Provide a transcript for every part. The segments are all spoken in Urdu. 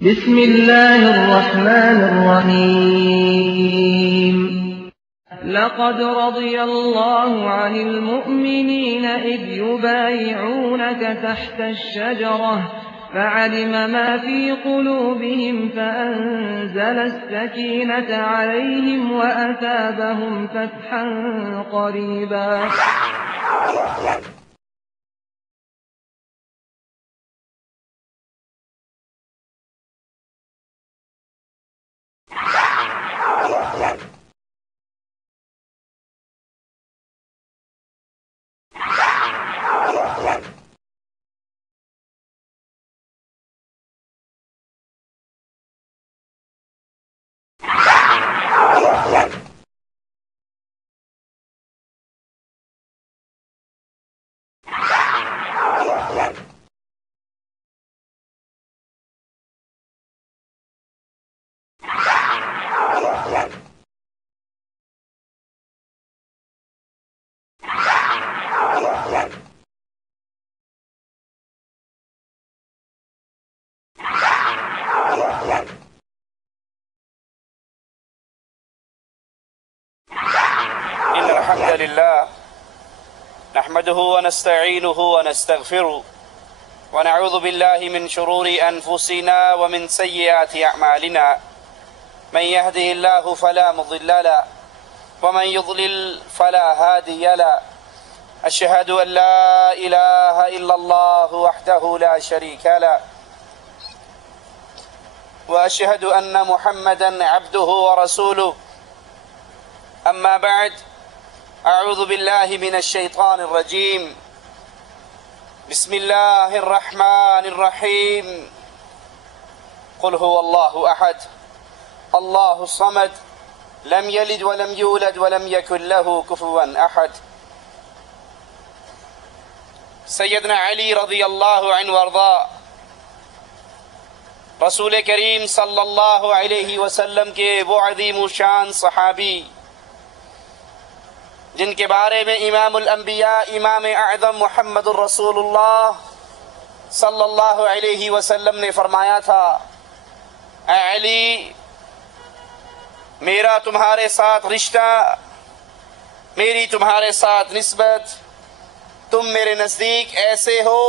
بسم الله الرحمن الرحيم لقد رضي الله عن المؤمنين إذ يبايعونك تحت الشجرة فعلم ما في قلوبهم فأنزل السكينة عليهم وأثابهم فتحا قريبا إن الحمد لله نحمده ونستعينه ونستغفره ونعوذ بالله من شرور أنفسنا ومن سيئات أعمالنا من يهده الله فلا مضل له ومن يضلل فلا هادي له أشهد أن لا إله إلا الله وحده لا شريك له وأشهد أن محمدا عبده ورسوله أما بعد أعوذ بالله من الشيطان الرجيم بسم الله الرحمن الرحيم قل هو الله أحد الله الصمد لم يلد ولم يولد ولم يكن له كفوا أحد سیدنا علی رضی اللہ عنہ وارضا رسول کریم صلی اللہ علیہ وسلم کے وہ عظیم الشان صحابی جن کے بارے میں امام الانبیاء امام اعظم محمد الرسول اللہ صلی اللہ علیہ وسلم نے فرمایا تھا اے علی میرا تمہارے ساتھ رشتہ میری تمہارے ساتھ نسبت تم میرے نزدیک ایسے ہو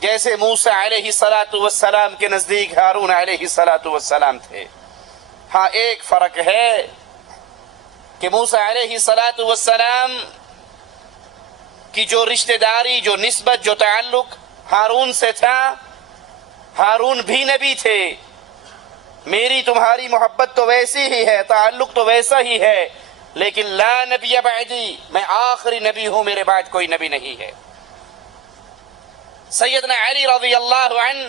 جیسے موسیٰ علیہ السلام کے نزدیک ہارون علیہ السلام تھے ہاں ایک فرق ہے کہ موسیٰ علیہ السلام کی جو رشتہ داری جو نسبت جو تعلق ہارون سے تھا ہارون بھی نبی تھے میری تمہاری محبت تو ویسی ہی ہے تعلق تو ویسا ہی ہے لیکن لا نبی بعدی میں آخری نبی ہوں میرے بعد کوئی نبی نہیں ہے سیدنا علی رضی اللہ عنہ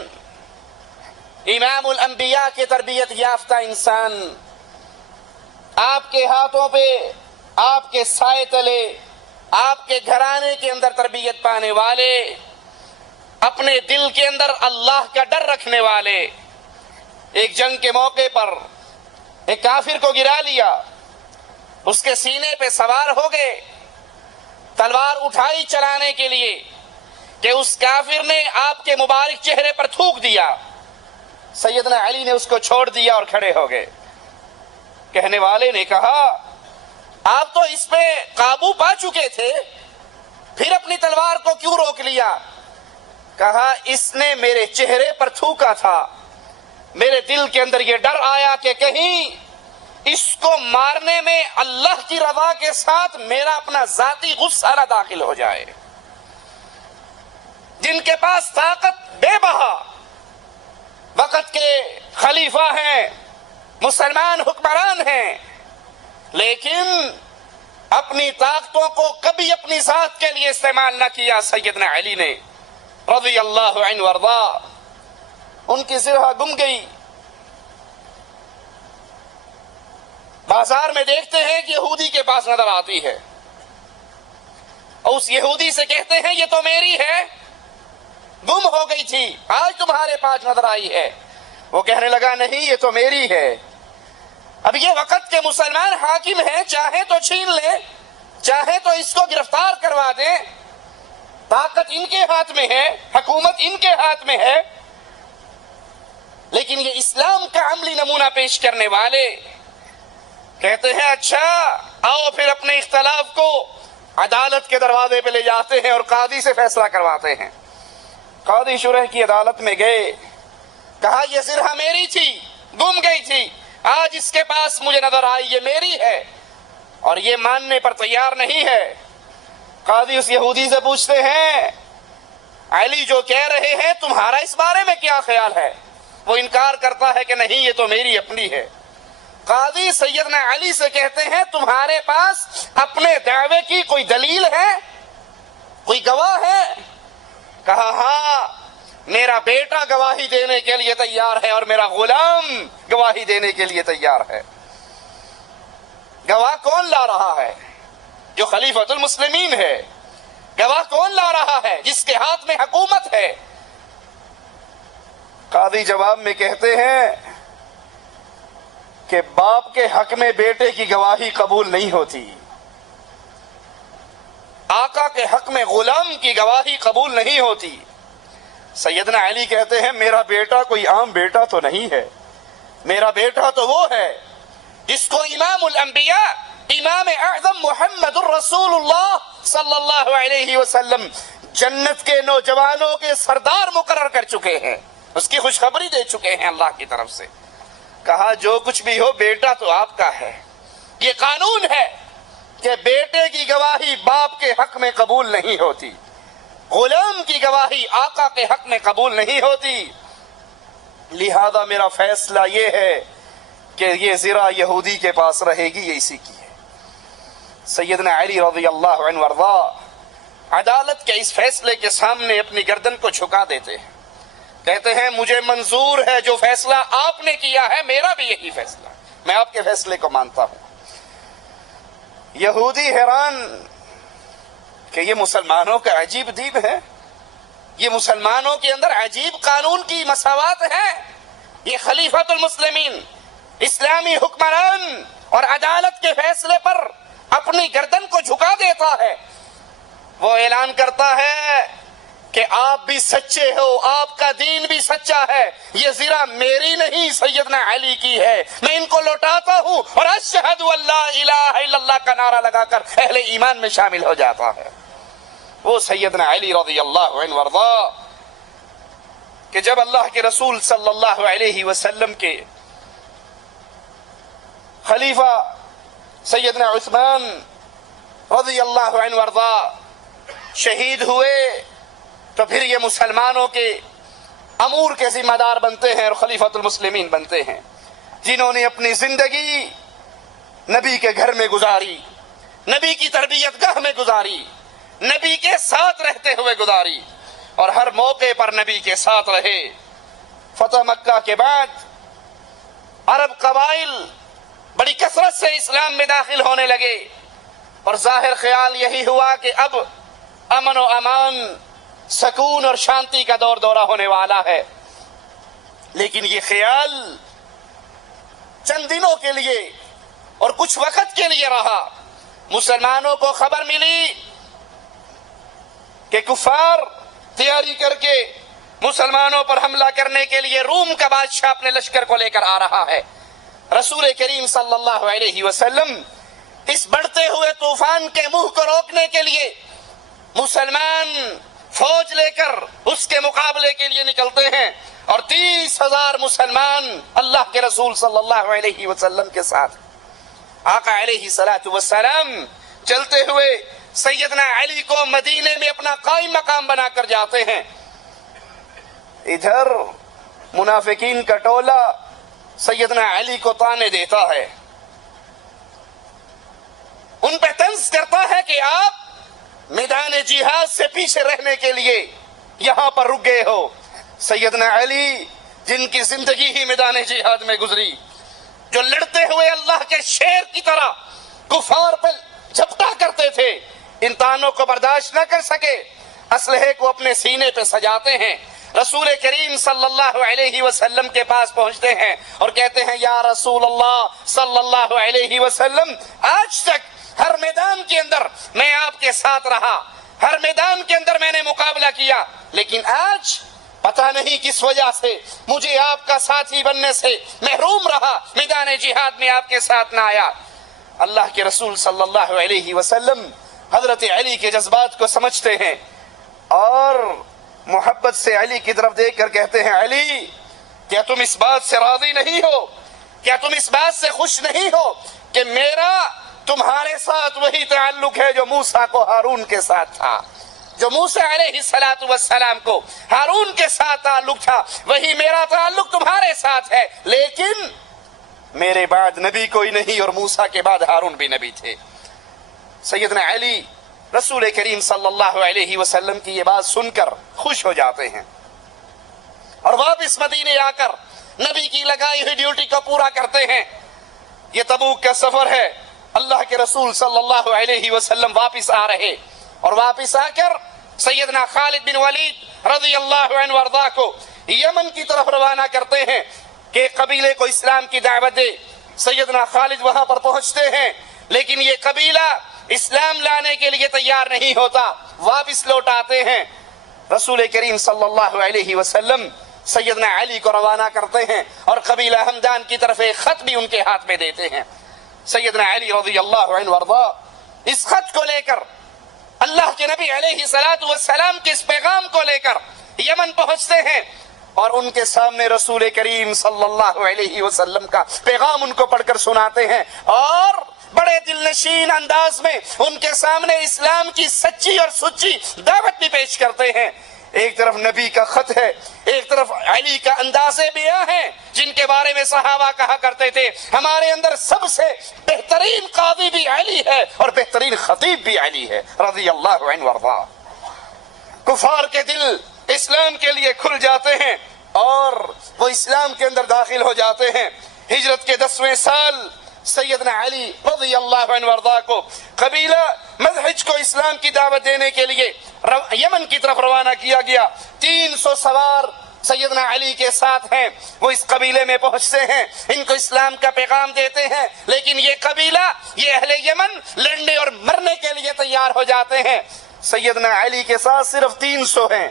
امام الانبیاء کے تربیت یافتہ انسان آپ کے ہاتھوں پہ آپ کے سائے تلے آپ کے گھرانے کے اندر تربیت پانے والے اپنے دل کے اندر اللہ کا ڈر رکھنے والے ایک جنگ کے موقع پر ایک کافر کو گرا لیا اس کے سینے پہ سوار ہو گئے تلوار اٹھائی چلانے کے لیے کہ اس کافر نے آپ کے مبارک چہرے پر تھوک دیا سیدنا علی نے اس کو چھوڑ دیا اور کھڑے ہو گئے کہنے والے نے کہا آپ تو اس پہ قابو پا چکے تھے پھر اپنی تلوار کو کیوں روک لیا کہا اس نے میرے چہرے پر تھوکا تھا میرے دل کے اندر یہ ڈر آیا کہ کہیں اس کو مارنے میں اللہ کی رضا کے ساتھ میرا اپنا ذاتی غصہ نہ داخل ہو جائے جن کے پاس طاقت بے بہا وقت کے خلیفہ ہیں مسلمان حکمران ہیں لیکن اپنی طاقتوں کو کبھی اپنی ذات کے لیے استعمال نہ کیا سیدنا علی نے رضی اللہ عنہ وارضا ان کی زرہ گم گئی بازار میں دیکھتے ہیں کہ یہودی کے پاس نظر آتی ہے اور اس یہودی سے کہتے ہیں یہ تو میری ہے گم ہو گئی تھی آج تمہارے پاس نظر آئی ہے وہ کہنے لگا نہیں یہ تو میری ہے اب یہ وقت کے مسلمان حاکم ہیں چاہے تو چھین لے چاہے تو اس کو گرفتار کروا دیں طاقت ان کے ہاتھ میں ہے حکومت ان کے ہاتھ میں ہے لیکن یہ اسلام کا عملی نمونہ پیش کرنے والے کہتے ہیں اچھا آؤ پھر اپنے اختلاف کو عدالت کے دروازے پہ لے جاتے ہیں اور قاضی سے فیصلہ کرواتے ہیں۔ قاضی شرح کی عدالت میں گئے، کہا یہ زرہ میری تھی، گم گئی تھی، آج اس کے پاس مجھے نظر آئی، یہ میری ہے، اور یہ ماننے پر تیار نہیں ہے۔ قاضی اس یہودی سے پوچھتے ہیں علی جو کہہ رہے ہیں تمہارا اس بارے میں کیا خیال ہے؟ وہ انکار کرتا ہے کہ نہیں یہ تو میری اپنی ہے۔ قاضی سیدنا علی سے کہتے ہیں تمہارے پاس اپنے دعوے کی کوئی دلیل ہے، کوئی گواہ ہے؟ کہا ہاں، میرا بیٹا گواہی دینے کے لیے تیار ہے اور میرا غلام گواہی دینے کے لیے تیار ہے۔ گواہ کون لا رہا ہے؟ جو خلیفۃ المسلمین ہے۔ گواہ کون لا رہا ہے؟ جس کے ہاتھ میں حکومت ہے۔ قاضی جواب میں کہتے ہیں کہ باپ کے حق میں بیٹے کی گواہی قبول نہیں ہوتی، آقا کے حق میں غلام کی گواہی قبول نہیں ہوتی۔ سیدنا علی کہتے ہیں میرا بیٹا کوئی عام بیٹا تو نہیں ہے، میرا بیٹا تو وہ ہے جس کو امام الانبیاء امام اعظم محمد الرسول اللہ صلی اللہ علیہ وسلم جنت کے نوجوانوں کے سردار مقرر کر چکے ہیں، اس کی خوشخبری دے چکے ہیں اللہ کی طرف سے۔ کہا جو کچھ بھی ہو بیٹا تو آپ کا ہے، یہ قانون ہے کہ بیٹے کی گواہی باپ کے حق میں قبول نہیں ہوتی، غلام کی گواہی آقا کے حق میں قبول نہیں ہوتی، لہذا میرا فیصلہ یہ ہے کہ یہ زرہ یہودی کے پاس رہے گی، یہ اسی کی ہے۔ سیدنا علی رضی اللہ عنہ وارضا عدالت کے اس فیصلے کے سامنے اپنی گردن کو جھکا دیتے ہیں، کہتے ہیں مجھے منظور ہے جو فیصلہ آپ نے کیا ہے، میرا بھی یہی فیصلہ، میں آپ کے فیصلے کو مانتا ہوں۔ یہودی حیران کہ یہ مسلمانوں کا عجیب دین ہے، یہ مسلمانوں کے اندر عجیب قانون کی مساوات ہے، یہ خلیفۃ المسلمین اسلامی حکمران اور عدالت کے فیصلے پر اپنی گردن کو جھکا دیتا ہے۔ وہ اعلان کرتا ہے کہ آپ بھی سچے ہو، آپ کا دین بھی سچا ہے، یہ زرہ میری نہیں سیدنا علی کی ہے، میں ان کو لوٹاتا ہوں اور اشہد ان لا الہ الا اللہ کا نعرہ لگا کر اہل ایمان میں شامل ہو جاتا ہے۔ وہ سیدنا علی رضی اللہ عنہ وارضا کہ جب اللہ کے رسول صلی اللہ علیہ وسلم کے خلیفہ سیدنا عثمان رضی اللہ عنہ وارضا شہید ہوئے تو پھر یہ مسلمانوں کے امور کے ذمہ دار بنتے ہیں اور خلیفۃ المسلمین بنتے ہیں، جنہوں نے اپنی زندگی نبی کے گھر میں گزاری، نبی کی تربیت گاہ میں گزاری، نبی کے ساتھ رہتے ہوئے گزاری اور ہر موقع پر نبی کے ساتھ رہے۔ فتح مکہ کے بعد عرب قبائل بڑی کثرت سے اسلام میں داخل ہونے لگے اور ظاہر خیال یہی ہوا کہ اب امن و امان، سکون اور شانتی کا دور دورہ ہونے والا ہے، لیکن یہ خیال چند دنوں کے لیے اور کچھ وقت کے لیے رہا۔ مسلمانوں کو خبر ملی کہ کفار تیاری کر کے مسلمانوں پر حملہ کرنے کے لیے روم کا بادشاہ اپنے لشکر کو لے کر آ رہا ہے۔ رسول کریم صلی اللہ علیہ وسلم اس بڑھتے ہوئے طوفان کے منہ کو روکنے کے لیے مسلمان فوج لے کر اس کے مقابلے کے لیے نکلتے ہیں اور 30,000 مسلمان اللہ کے رسول صلی اللہ علیہ وسلم کے ساتھ آقا علیہ السلام چلتے ہوئے سیدنا علی کو مدینے میں اپنا قائم مقام بنا کر جاتے ہیں۔ ادھر منافقین کا ٹولہ سیدنا علی کو طعنے دیتا ہے، ان پہ طنز کرتا ہے کہ آپ میدان جہاد سے پیچھے رہنے کے لیے یہاں پر رک گئے ہو۔ سیدنا علی جن کی زندگی ہی میدان جہاد میں گزری، جو لڑتے ہوئے اللہ کے شیر کی طرح کفار پر جھپٹا کرتے تھے، ان طعنوں کو برداشت نہ کر سکے، اسلحے کو اپنے سینے پہ سجاتے ہیں، رسول کریم صلی اللہ علیہ وسلم کے پاس پہنچتے ہیں اور کہتے ہیں یا رسول اللہ صلی اللہ علیہ وسلم، آج تک ہر میدان کے اندر میں آپ کے ساتھ رہا، ہر میدان کے اندر میں نے مقابلہ کیا، لیکن آج پتہ نہیں کس وجہ سے مجھے آپ کا ساتھی بننے سے محروم رہا، میدان جہاد میں آپ کے ساتھ نہ آیا۔ اللہ کے رسول صلی اللہ علیہ وسلم حضرت علی کے جذبات کو سمجھتے ہیں اور محبت سے علی کی طرف دیکھ کر کہتے ہیں، علی کیا تم اس بات سے راضی نہیں ہو، کیا تم اس بات سے خوش نہیں ہو کہ میرا تمہارے ساتھ وہی تعلق ہے جو موسیٰ کو ہارون کے ساتھ تھا، جو موسیٰ علیہ السلام کو ہارون کے ساتھ تعلق تھا، وہی میرا تعلق تمہارے ساتھ ہے، لیکن میرے بعد نبی کوئی نہیں اور موسیٰ کے بعد ہارون بھی نبی تھے۔ سیدنا علی رسول کریم صلی اللہ علیہ وسلم کی یہ بات سن کر خوش ہو جاتے ہیں اور واپس مدینے آ کر نبی کی لگائی ہوئی ڈیوٹی کو پورا کرتے ہیں۔ یہ تبوک کا سفر ہے، اللہ کے رسول صلی اللہ علیہ وسلم واپس آ رہے اور واپس آ کر سیدنا خالد بن ولید رضی اللہ عنہ وارضاہ کو یمن کی طرف روانہ کرتے ہیں کہ قبیلے کو اسلام کی دعوت دے۔ سیدنا خالد وہاں پر پہنچتے ہیں لیکن یہ قبیلہ اسلام لانے کے لیے تیار نہیں ہوتا، واپس لوٹ آتے ہیں۔ رسول کریم صلی اللہ علیہ وسلم سیدنا علی کو روانہ کرتے ہیں اور قبیلہ ہمدان کی طرف ایک خط بھی ان کے ہاتھ میں دیتے ہیں۔ سیدنا علی رضی اللہ عنہ وارضاہ اس خط کو لے کر، اللہ کے نبی علیہ السلام کے اس پیغام کو لے کر یمن پہنچتے ہیں اور ان کے سامنے رسول کریم صلی اللہ علیہ وسلم کا پیغام ان کو پڑھ کر سناتے ہیں اور بڑے دل نشین انداز میں ان کے سامنے اسلام کی سچی اور سچی دعوت بھی پیش کرتے ہیں۔ ایک طرف نبی کا خط ہے، ایک طرف علی کا انداز بیاں ہے جن کے بارے میں صحابہ کہا کرتے تھے ہمارے اندر سب سے بہترین قاضی بھی علی ہے اور بہترین خطیب بھی علی ہے رضی اللہ عنہ وارضاہ۔ کفار کے دل اسلام کے لیے کھل جاتے ہیں اور وہ اسلام کے اندر داخل ہو جاتے ہیں۔ ہجرت کے 10ویں سال سیدنا علی رضی اللہ عنہ وارضاہ کو قبیلہ مذہج کو اسلام کی دعوت دینے کے لیے یمن کی طرف روانہ کیا گیا۔ 300 سوار سیدنا علی کے ساتھ ہیں، وہ اس قبیلے میں پہنچتے ہیں، ان کو اسلام کا پیغام دیتے ہیں، لیکن یہ قبیلہ، یہ اہل یمن لڑنے اور مرنے کے لیے تیار ہو جاتے ہیں۔ سیدنا علی کے ساتھ صرف 300 ہیں۔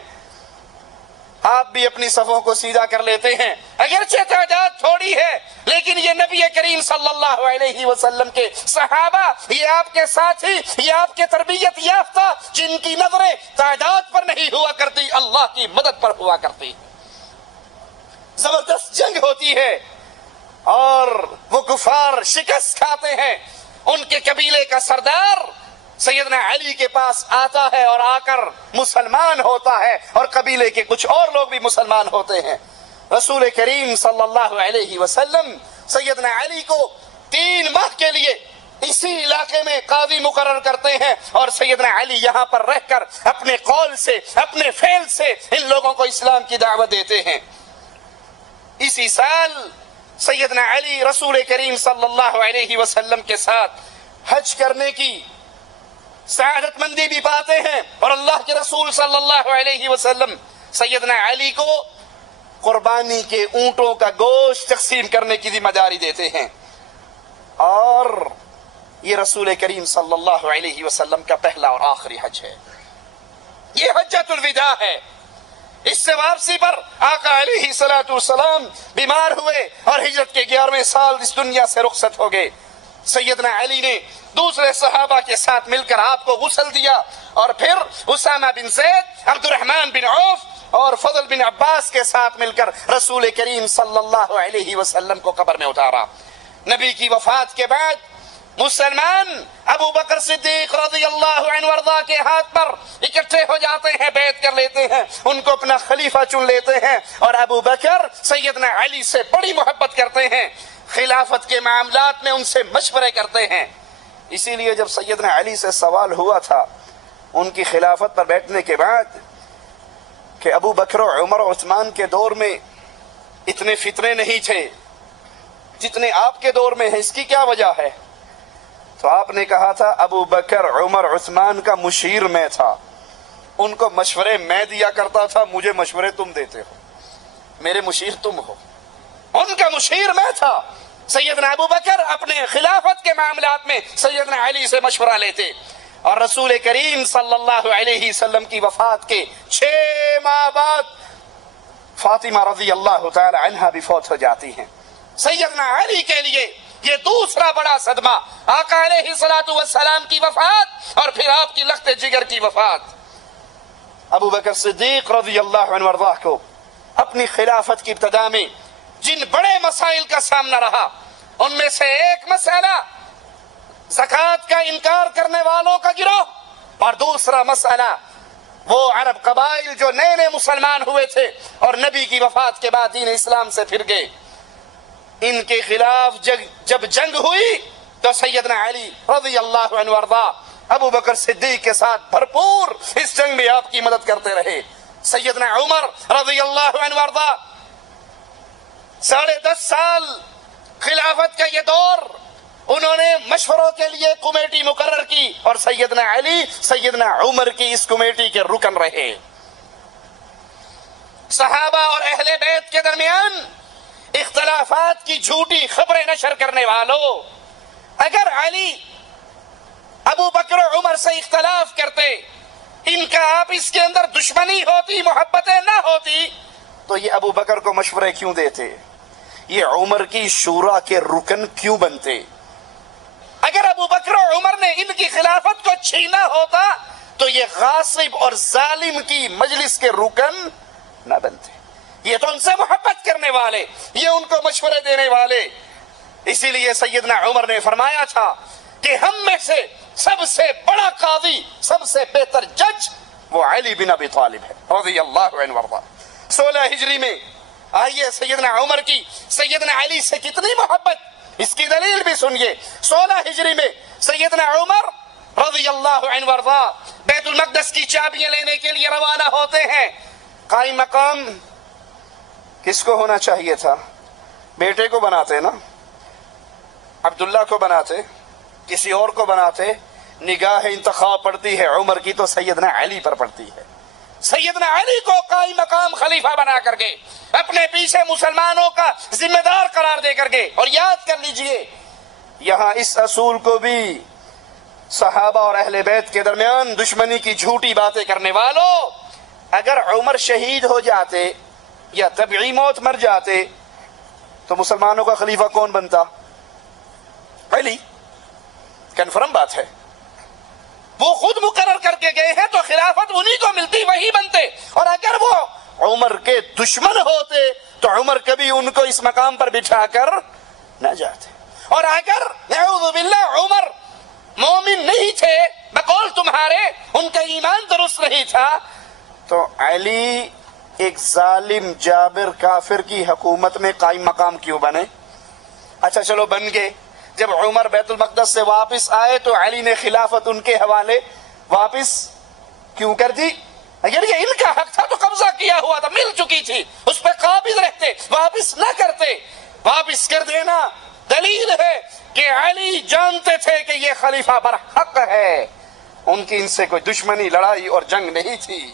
آپ بھی اپنی صفوں کو سیدھا کر لیتے ہیں، اگرچہ تعداد تھوڑی ہے لیکن یہ نبی کریم صلی اللہ علیہ وسلم کے صحابہ، یہ آپ کے ساتھی، یہ آپ کے تربیت یافتہ جن کی نظریں تعداد پر نہیں ہوا کرتی، اللہ کی مدد پر ہوا کرتی۔ زبردست جنگ ہوتی ہے اور وہ کفار شکست کھاتے ہیں۔ ان کے قبیلے کا سردار سیدنا علی کے پاس آتا ہے اور آ کر مسلمان ہوتا ہے اور قبیلے کے کچھ اور لوگ بھی مسلمان ہوتے ہیں۔ رسول کریم صلی اللہ علیہ وسلم سیدنا علی کو 3 ماہ کے لیے اسی علاقے میں قاضی مقرر کرتے ہیں اور سیدنا علی یہاں پر رہ کر اپنے قول سے، اپنے فعل سے ان لوگوں کو اسلام کی دعوت دیتے ہیں۔ اسی سال سیدنا علی رسول کریم صلی اللہ علیہ وسلم کے ساتھ حج کرنے کی سعادت مندی بھی پاتے ہیں اور اللہ کے رسول صلی اللہ علیہ وسلم سیدنا علی کو قربانی کے اونٹوں کا گوشت تقسیم کرنے کی ذمہ داری دیتے ہیں اور یہ رسول کریم صلی اللہ علیہ وسلم کا پہلا اور آخری حج ہے۔ یہ حجۃ الوداع ہے۔ اس سے واپسی پر آقا علیہ السلام بیمار ہوئے اور ہجرت کے 11ویں سال اس دنیا سے رخصت ہو گئے۔ سیدنا علی نے دوسرے صحابہ کے ساتھ مل کر آپ کو غسل دیا اور پھر اسامہ بن زید، عبد الرحمن بن عوف اور فضل بن عباس کے ساتھ مل کر رسول کریم صلی اللہ علیہ وسلم کو قبر میں اتارا۔ نبی کی وفات کے بعد مسلمان ابو بکر صدیق رضی اللہ عنہ وارضاہ کے ہاتھ پر اکٹھے ہو جاتے ہیں، بیعت کر لیتے ہیں، ان کو اپنا خلیفہ چن لیتے ہیں اور ابو بکر سیدنا علی سے بڑی محبت کرتے ہیں، خلافت کے معاملات میں ان سے مشورے کرتے ہیں۔ اسی لیے جب سیدنا علی سے سوال ہوا تھا ان کی خلافت پر بیٹھنے کے بعد کہ ابو بکر و عمر و عثمان کے دور میں اتنے فتنے نہیں تھے جتنے آپ کے دور میں ہیں، اس کی کیا وجہ ہے؟ تو آپ نے کہا تھا ابو بکر عمر عثمان کا مشیر میں تھا، ان کو مشورے میں دیا کرتا تھا، مجھے مشورے تم دیتے ہو، میرے مشیر تم ہو۔ ان کا مشیر میں تھا۔ سیدنا ابو بکر اپنے خلافت کے معاملات میں سیدنا علی سے مشورہ لیتے اور رسول کریم صلی اللہ علیہ وسلم کی وفات کے 6 ماہ بعد فاطمہ رضی اللہ تعالی عنہا بھی فوت ہو جاتی ہیں۔ سیدنا علی کے لیے یہ دوسرا بڑا صدمہ، آقا علیہ الصلوۃ والسلام کی وفات اور پھر آپ کی لخت جگر کی وفات۔ ابو بکر صدیق رضی اللہ عنہ وارضاہ کو اپنی خلافت کی ابتدا میں جن بڑے مسائل کا سامنا رہا، ان میں سے ایک مسئلہ زکوٰۃ کا انکار کرنے والوں کا گروہ، اور دوسرا مسئلہ وہ عرب قبائل جو نئے نئے مسلمان ہوئے تھے اور نبی کی وفات کے بعد دین اسلام سے پھر گئے، ان کے خلاف جب جنگ ہوئی تو سیدنا علی رضی اللہ عنہ وارضاہ ابو بکر صدیق کے ساتھ بھرپور اس جنگ میں آپ کی مدد کرتے رہے۔ سیدنا عمر رضی اللہ عنہ وارضاہ 10.5 سال خلافت کا یہ دور انہوں نے مشوروں کے لیے کمیٹی مقرر کی، اور سیدنا علی سیدنا عمر کی اس کمیٹی کے رکن رہے۔ صحابہ اور اہل بیت کے درمیان اختلافات کی جھوٹی خبریں نشر کرنے والوں، اگر علی ابو بکر و عمر سے اختلاف کرتے، ان کا آپس کے اندر دشمنی ہوتی، محبتیں نہ ہوتی، تو یہ ابو بکر کو مشورے کیوں دیتے؟ یہ عمر کی شورا کے رکن کیوں بنتے؟ اگر ابو بکر و عمر نے ان کی خلافت کو چھینا ہوتا تو یہ غاصب اور ظالم کی مجلس کے رکن نہ بنتے۔ یہ تو ان سے محبت کرنے والے، یہ ان کو مشورے دینے والے۔ اسی لیے سیدنا عمر نے فرمایا تھا کہ ہم میں سے سب سے بڑا قاضی، سب سے بہتر جج وہ علی بن ابی طالب ہے رضی اللہ عنہ وارضاہ۔ 16 ہجری میں آئیے سیدنا عمر کی سیدنا علی سے کتنی محبت، اس کی دلیل بھی سنیے۔ 16 ہجری میں سیدنا عمر رضی اللہ عنہ وارضاہ بیت المقدس کی چابیاں لینے کے لیے روانہ ہوتے ہیں۔ قائم مقام کس کو ہونا چاہیے تھا؟ بیٹے کو بناتے نا، عبداللہ کو بناتے، کسی اور کو بناتے، نگاہ انتخاب پڑتی ہے عمر کی تو سیدنا علی پر پڑتی ہے۔ سیدنا علی کو قائم مقام خلیفہ بنا کر کے اپنے پیچھے مسلمانوں کا ذمہ دار قرار دے کر کے، اور یاد کر لیجئے یہاں اس اصول کو بھی صحابہ اور اہل بیت کے درمیان دشمنی کی جھوٹی باتیں کرنے والوں، اگر عمر شہید ہو جاتے یا طبعی موت مر جاتے تو مسلمانوں کا خلیفہ کون بنتا؟ علی، کنفرم بات ہے۔ وہ خود مقرر کر کے گئے ہیں تو خلافت انہی کو ملتی، وہی بنتے۔ اور اگر وہ عمر کے دشمن ہوتے تو عمر کبھی ان کو اس مقام پر بٹھا کر نہ جاتے۔ اور اگر نعوذ باللہ عمر مومن نہیں تھے بقول تمہارے، ان کا ایمان درست نہیں تھا، تو علی ایک ظالم جابر کافر کی حکومت میں قائم مقام کیوں بنے؟ اچھا چلو بن گئے، جب عمر بیت المقدس سے واپس آئے تو علی نے خلافت ان کے حوالے واپس کیوں کر دی؟ اگر یہ ان کا حق تھا تو قبضہ کیا ہوا تھا، مل چکی تھی، اس پہ قابض رہتے، واپس نہ کرتے۔ واپس کر دینا دلیل ہے کہ علی جانتے تھے کہ یہ خلیفہ پر حق ہے، ان کی ان سے کوئی دشمنی، لڑائی اور جنگ نہیں تھی۔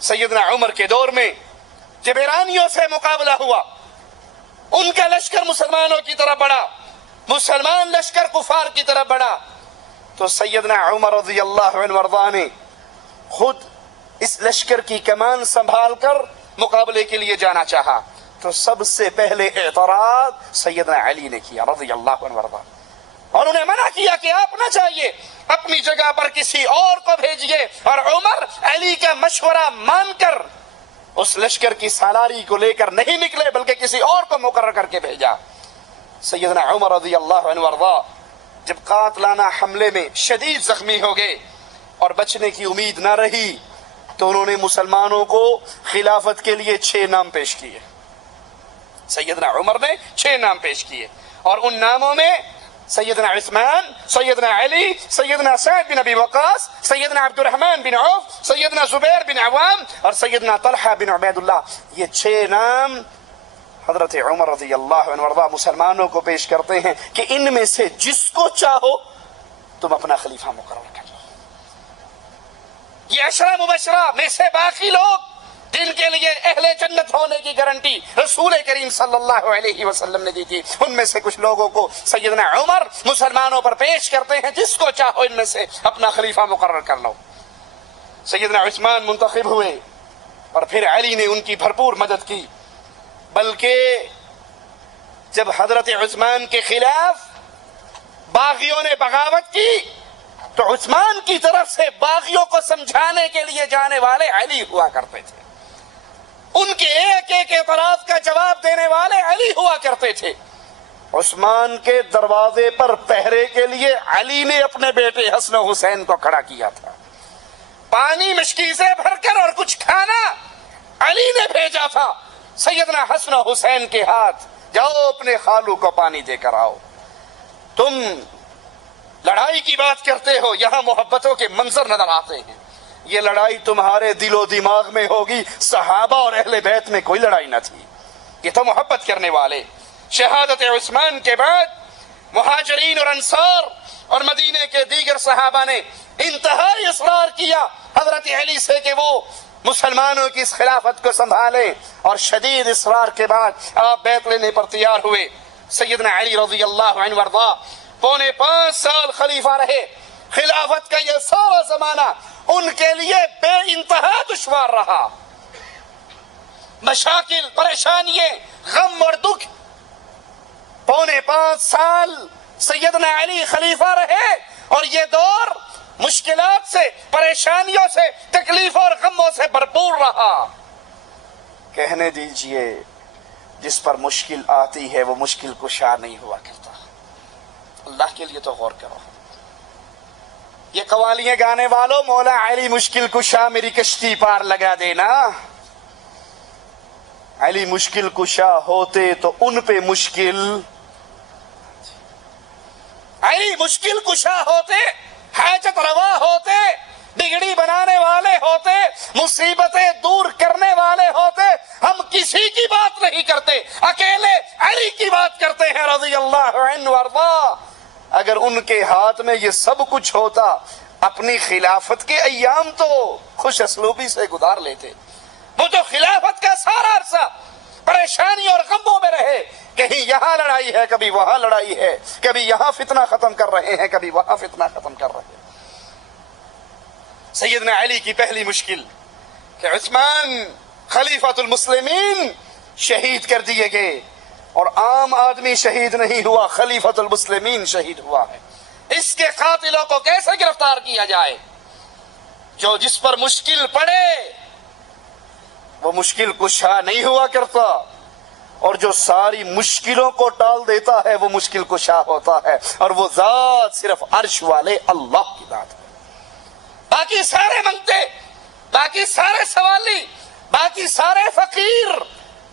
سیدنا عمر کے دور میں جب ایرانیوں سے مقابلہ ہوا، ان کا لشکر مسلمانوں کی طرف بڑھا، مسلمان لشکر کفار کی طرف بڑھا، تو سیدنا عمر رضی اللہ عنہ وارضاہ نے خود اس لشکر کی کمان سنبھال کر مقابلے کے لیے جانا چاہا، تو سب سے پہلے اعتراض سیدنا علی نے کیا رضی اللہ عنہ وارضاہ، اور انہیں منع کیا کہ آپ نہ چاہیے، اپنی جگہ پر کسی اور کو بھیجیے۔ اور عمر علی کا مشورہ مان کر اس لشکر کی سالاری کو لے کر نہیں نکلے بلکہ کسی اور کو مقرر کر کے بھیجا۔ سیدنا عمر رضی اللہ عنہ وارضاہ جب قاتلانہ حملے میں شدید زخمی ہو گئے اور بچنے کی امید نہ رہی تو انہوں نے مسلمانوں کو خلافت کے لیے 6 نام پیش کیے۔ سیدنا عمر نے 6 نام پیش کیے، اور ان ناموں میں سیدنا عثمان، سیدنا علی، سیدنا سعد بن ابی وقاص، سیدنا عبد الرحمن بن عوف، سیدنا زبیر بن عوام اور سیدنا طلحہ بن عبید اللہ، یہ 6 نام حضرت عمر رضی اللہ عنہ وارضاہ مسلمانوں کو پیش کرتے ہیں کہ ان میں سے جس کو چاہو تم اپنا خلیفہ مقرر کر لو۔ یہ 10 مبشرہ میں سے باقی لوگ جن کے لیے اہل جنت ہونے کی گارنٹی رسول کریم صلی اللہ علیہ وسلم نے دی تھی، ان میں سے کچھ لوگوں کو سیدنا عمر مسلمانوں پر پیش کرتے ہیں، جس کو چاہو ان میں سے اپنا خلیفہ مقرر کر لو۔ سیدنا عثمان منتخب ہوئے، اور پھر علی نے ان کی بھرپور مدد کی، بلکہ جب حضرت عثمان کے خلاف باغیوں نے بغاوت کی تو عثمان کی طرف سے باغیوں کو سمجھانے کے لیے جانے والے علی ہوا کرتے تھے، ان کے ایک ایک اعتراض کا جواب دینے والے علی ہوا کرتے تھے۔ عثمان کے دروازے پر پہرے کے لیے علی نے اپنے بیٹے حسن و حسین کو کھڑا کیا تھا، پانی مشکیزیں بھر کر اور کچھ کھانا علی نے بھیجا تھا سیدنا حسن و حسین کے ہاتھ، جاؤ اپنے خالو کو پانی دے کر آؤ۔ تم لڑائی کی بات کرتے ہو، یہاں محبتوں کے منظر نظر آتے ہیں، یہ لڑائی تمہارے دل و دماغ میں ہوگی، صحابہ اور اہل بیت میں کوئی لڑائی نہ تھی، یہ تو محبت کرنے والے۔ شہادت عثمان کے بعد مہاجرین اور انصار اور مدینے کے دیگر صحابہ نے انتہائی اصرار کیا حضرت علی سے کہ وہ مسلمانوں کی اس خلافت کو سنبھالے، اور شدید اصرار کے بعد آپ بیعت لینے پر تیار ہوئے۔ سیدنا علی رضی اللہ عنہ وارضا 4.25 سال خلیفہ رہے، خلافت کا یہ سارا زمانہ ان کے لیے بے انتہا دشوار رہا، مشاکل، پریشانیاں، غم اور دکھ۔ 4.25 سال سیدنا علی خلیفہ رہے اور یہ دور مشکلات سے، پریشانیوں سے، تکلیفوں اور غموں سے بھرپور رہا۔ کہنے دیجئے جس پر مشکل آتی ہے وہ مشکل کشا نہیں ہوا کرتا، اللہ کے لیے تو غور کرو۔ یہ قوالیاں گانے والوں، مولا علی مشکل کشا میری کشتی پار لگا دینا، علی مشکل کشا ہوتے تو ان پہ مشکل، علی مشکل کشا ہوتے، حاجت روا ہوتے، بگڑی بنانے والے ہوتے، مصیبتیں دور کرنے والے ہوتے، ہم کسی کی بات نہیں کرتے، اکیلے علی کی بات کرتے ہیں رضی اللہ عنہ وارضا۔ اگر ان کے ہاتھ میں یہ سب کچھ ہوتا، اپنی خلافت کے ایام تو خوش اسلوبی سے گزار لیتے، وہ تو خلافت کا سارا عرصہ پریشانی اور غموں میں رہے، کہیں یہاں لڑائی ہے، کبھی وہاں لڑائی ہے، کبھی یہاں فتنہ ختم کر رہے ہیں، کبھی وہاں فتنہ ختم کر رہے ہیں۔ سیدنا علی کی پہلی مشکل کہ عثمان خلیفۃ المسلمین شہید کر دیے گئے، اور عام آدمی شہید نہیں ہوا، خلیفۃ المسلمین شہید ہوا ہے۔ اس کے قاتلوں کو کیسے گرفتار کیا جائے؟ جو جس پر مشکل پڑے وہ مشکل کشا نہیں ہوا کرتا، اور جو ساری مشکلوں کو ٹال دیتا ہے وہ مشکل کشا ہوتا ہے، اور وہ ذات صرف عرش والے اللہ کی ذات ہے۔ باقی سارے منگتے، باقی سارے سوالی، باقی سارے فقیر،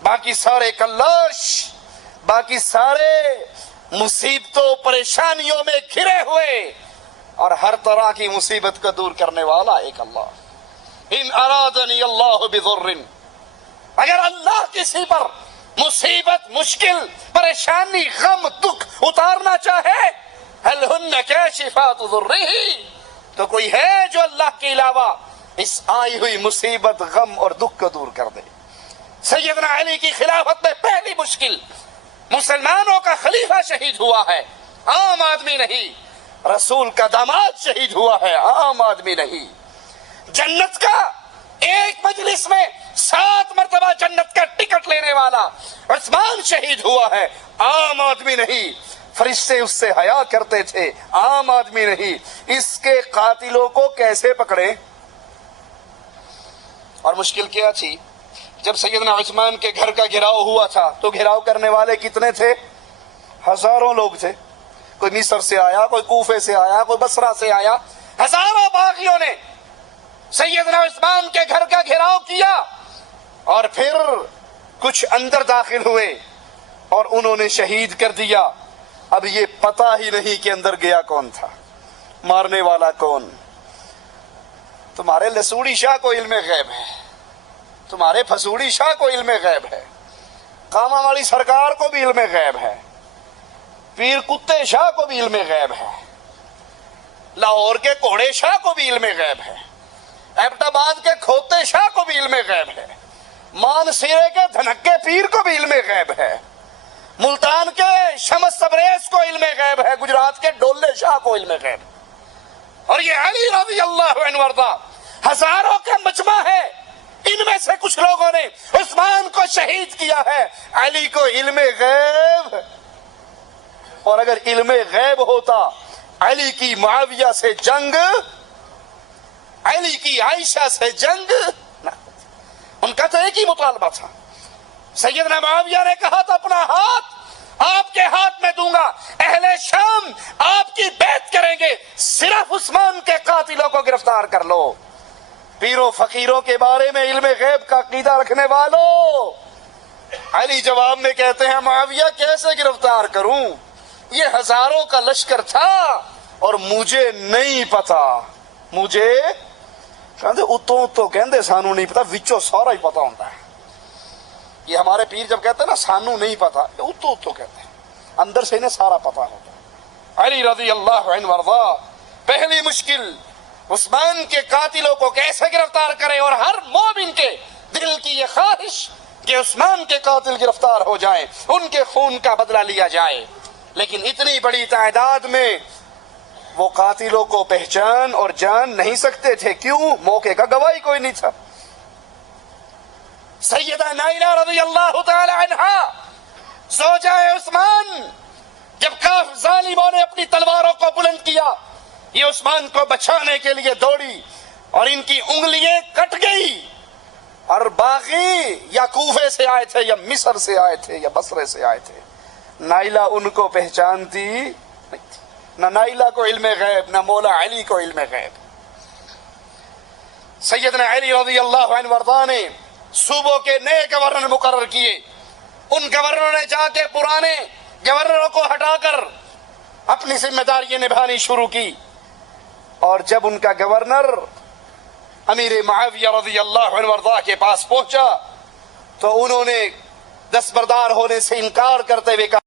باقی سارے کلاش، باقی سارے مصیبتوں پریشانیوں میں گھرے ہوئے، اور ہر طرح کی مصیبت کو دور کرنے والا ایک اللہ۔ ان ارادنی اللہ بضر، اگر اللہ کسی پر مصیبت، مشکل، پریشانی، غم، دکھ اتارنا چاہے، هل هن کاشفات ضرہ، تو کوئی ہے جو اللہ کے علاوہ اس آئی ہوئی مصیبت، غم اور دکھ کو دور کر دے۔ سیدنا علی کی خلافت میں پہلی مشکل، مسلمانوں کا خلیفہ شہید ہوا ہے، عام آدمی نہیں، رسول کا داماد شہید ہوا ہے، عام آدمی نہیں، جنت کا ایک مجلس میں 7 مرتبہ جنت کا ٹکٹ لینے والا عثمان شہید ہوا ہے، عام آدمی نہیں، فرشتے اس سے حیا کرتے تھے، عام آدمی نہیں۔ اس کے قاتلوں کو کیسے پکڑے؟ اور مشکل کیا تھی؟ جب سیدنا عثمان کے گھر کا گھراؤ ہوا تھا تو گھراؤ کرنے والے کتنے تھے؟ ہزاروں لوگ تھے، کوئی مصر سے آیا، کوئی کوفے سے آیا، کوئی بصرہ سے آیا، ہزاروں باغیوں نے سیدنا عثمان کے گھر کا گھراؤ کیا، اور پھر کچھ اندر داخل ہوئے اور انہوں نے شہید کر دیا۔ اب یہ پتہ ہی نہیں کہ اندر گیا کون تھا، مارنے والا کون۔ تمہارے لسوڑی شاہ کو علم غیب ہے، تمہارے پھسوڑی شاہ کو علم غیب ہے، کاما والی سرکار کو بھی علم غیب ہے، پیر کتے شاہ کو بھی علم غیب ہے، لاہور کے کوڑے شاہ کو بھی علم غیب ہے، ایبٹ آباد کے کھوتے شاہ کو بھی علم غیب ہے، مان سیرے کے دھنکے پیر کو بھی علم غیب ہے، ملتان کے شمس تبریز کو علم غیب ہے، گجرات کے ڈولے شاہ کو علم غیب ہے، اور یہ علی رضی اللہ عنہ وارضا ہزاروں کا مجمع ہے، ان میں سے کچھ لوگوں نے عثمان کو شہید کیا ہے، علی کو علم غیب، اور اگر علم غیب ہوتا علی کی معاویہ سے جنگ، علی کی عائشہ سے جنگ نہ، ان کا تو ایک ہی مطالبہ تھا۔ سیدنا معاویہ نے کہا تھا اپنا ہاتھ آپ کے ہاتھ میں دوں گا، اہل شام آپ کی بیعت کریں گے، صرف عثمان کے قاتلوں کو گرفتار کر لو۔ پیروں فقیروں کے بارے میں علم غیب کا عقیدہ رکھنے والوں، علی جواب میں کہتے ہیں معاویہ کیسے گرفتار کروں، یہ ہزاروں کا لشکر تھا اور مجھے نہیں پتا، مجھے کہندے اتوں تو کہندے سانو نہیں پتا، وچوں سارا ہی پتا ہوتا ہے۔ یہ ہمارے پیر جب کہتے ہیں نا سانو نہیں پتا، اتو اتو کہتے ہیں، اندر سے انہیں سارا پتا ہوتا ہے۔ علی رضی اللہ عنہ وارضا، پہلی مشکل عثمان کے قاتلوں کو کیسے گرفتار کرے، اور ہر مومن کے دل کی یہ خواہش کہ عثمان کے قاتل گرفتار ہو جائیں، ان کے خون کا بدلہ لیا جائے، لیکن اتنی بڑی تعداد میں وہ قاتلوں کو پہچان اور جان نہیں سکتے تھے، کیوں؟ موقع کا گواہی کوئی نہیں تھا۔ سیدہ نائلہ رضی اللہ تعالی عنہا زوجہ عثمان، جب کاف ظالموں نے اپنی تلواروں کو بلند کیا، یہ عثمان کو بچانے کے لیے دوڑی اور ان کی انگلیاں کٹ گئی، اور باغی یا کوفے سے آئے تھے یا مصر سے آئے تھے یا بصرے سے آئے تھے، نائلہ ان کو پہچانتی نہیں تھی، نہ نائلہ کو علم غیب، نہ مولا علی کو علم غیب۔ سیدنا علی رضی اللہ عنہ وارضا نے صوبوں کے نئے گورنر مقرر کیے، ان گورنروں نے جا کے پرانے گورنروں کو ہٹا کر اپنی ذمہ داریاں نبھانی شروع کی، اور جب ان کا گورنر امیر معاویہ رضی اللہ عنہ وارضا کے پاس پہنچا تو انہوں نے دستبردار ہونے سے انکار کرتے ہوئے کہا